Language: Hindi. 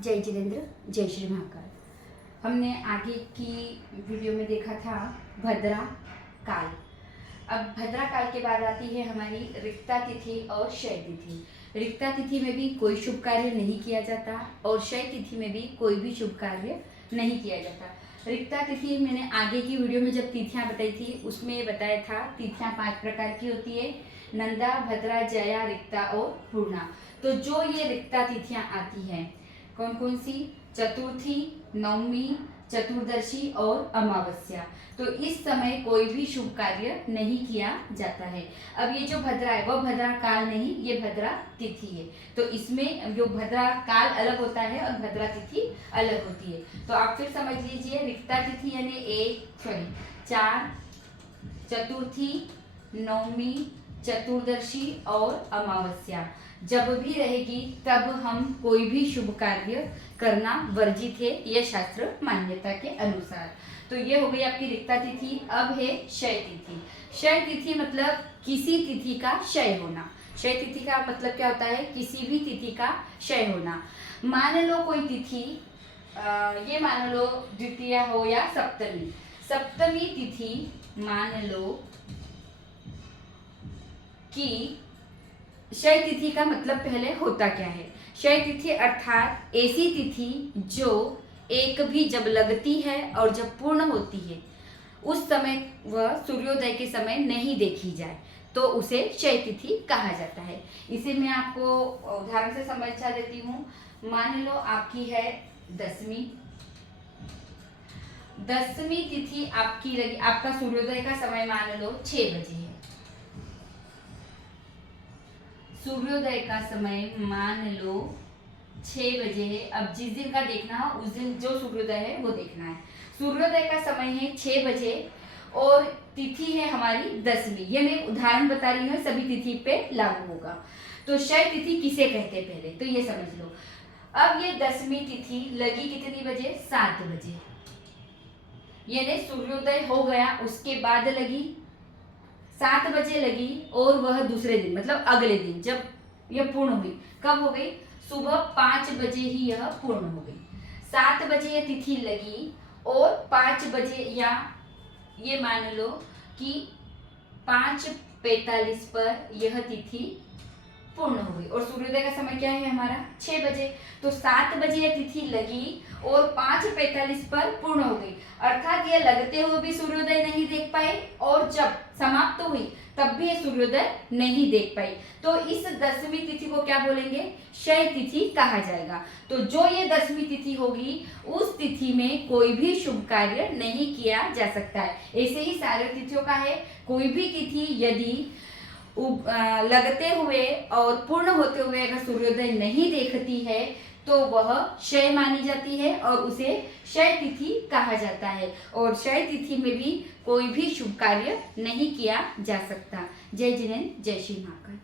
जय जिनेन्द्र, जय श्री महाकाल। हमने आगे की वीडियो में देखा था भद्रा काल। अब भद्रा काल के बाद आती है हमारी रिक्ता तिथि और क्षय तिथि। रिक्ता तिथि में भी कोई शुभ कार्य नहीं किया जाता और क्षय तिथि में भी कोई भी शुभ कार्य नहीं किया जाता। रिक्ता तिथि मैंने आगे की वीडियो में जब तिथियां बताई थी उसमें बताया था तिथियां 5 प्रकार की होती है, नंदा, भद्रा, जया, रिक्ता और पूर्णा। तो जो ये रिक्ता तिथियां आती हैं कौन कौन सी? चतुर्थी, नवमी, चतुर्दशी और अमावस्या। तो इस समय कोई भी शुभ कार्य नहीं किया जाता है। अब ये जो भद्रा है वह भद्रा काल नहीं, ये भद्रा तिथि है। तो इसमें जो भद्रा काल अलग होता है और भद्रा तिथि अलग होती है। तो आप फिर समझ लीजिए, रिक्ता तिथि यानी 4, चतुर्थी, नवमी, चतुर्दशी और अमावस्या जब भी रहेगी तब हम कोई भी शुभ कार्य करना वर्जित है, यह शास्त्र मान्यता के अनुसार। तो ये हो गई आपकी रिक्ता तिथि। अब है क्षय तिथि। क्षय तिथि मतलब किसी तिथि का क्षय होना। क्षय तिथि का मतलब क्या होता है? किसी भी तिथि का क्षय होना। मान लो कोई तिथि, ये मान लो द्वितीया हो या सप्तमी। सप्तमी तिथि मान लो कि क्षय तिथि का मतलब पहले होता क्या है? क्षय तिथि अर्थात ऐसी तिथि जो एक भी जब लगती है और जब पूर्ण होती है उस समय वह सूर्योदय के समय नहीं देखी जाए तो उसे क्षय तिथि कहा जाता है। इसे मैं आपको उदाहरण से समझा देती हूँ। मान लो आपकी है दसवीं तिथि आपकी लगी, आपका सूर्योदय का समय मान लो 6 बजे है। सूर्योदय का समय मान लो 6 बजे है। अब जिस दिन का देखना है उस दिन जो सूर्योदय है वो देखना है। सूर्योदय का समय है 6 बजे और तिथि है हमारी दसवीं। ये मैं उदाहरण बता रही हूँ, सभी तिथि पे लागू होगा। तो क्षय तिथि किसे कहते हैं पहले तो ये समझ लो। अब ये दसवीं तिथि लगी कितनी बजे? 7 बजे। यानी सूर्योदय हो गया उसके बाद लगी, 7 बजे लगी और वह दूसरे दिन मतलब अगले दिन जब यह पूर्ण हुई। कब हो गई? सुबह 5 बजे ही यह पूर्ण हो गई। 7 बजे यह तिथि लगी और 5 बजे या ये मान लो कि 5:45 पर यह तिथि पूर्ण हो गई और सूर्योदय का समय क्या है हमारा? 6 बजे। तो 7 बजे यह तिथि लगी और 5:45 पर पूर्ण हो गई। अर्थात यह लगते हुए भी सूर्योदय नहीं देख पाए और जब समाप्त हुई तब भी यह सूर्योदय नहीं देख पाई। तो इस दसवीं तिथि को क्या बोलेंगे? क्षय तिथि कहा जाएगा। तो जो ये दसवीं तिथि होगी उस तिथि में कोई भी शुभ कार्य नहीं किया जा सकता है। ऐसे ही सारे तिथियों का है, कोई भी तिथि यदि लगते हुए और पूर्ण होते हुए अगर सूर्योदय नहीं देखती है तो वह क्षय मानी जाती है और उसे क्षय तिथि कहा जाता है। और क्षय तिथि में भी कोई भी शुभ कार्य नहीं किया जा सकता। जय जिनेन्द्र, जय श्री महाकाल।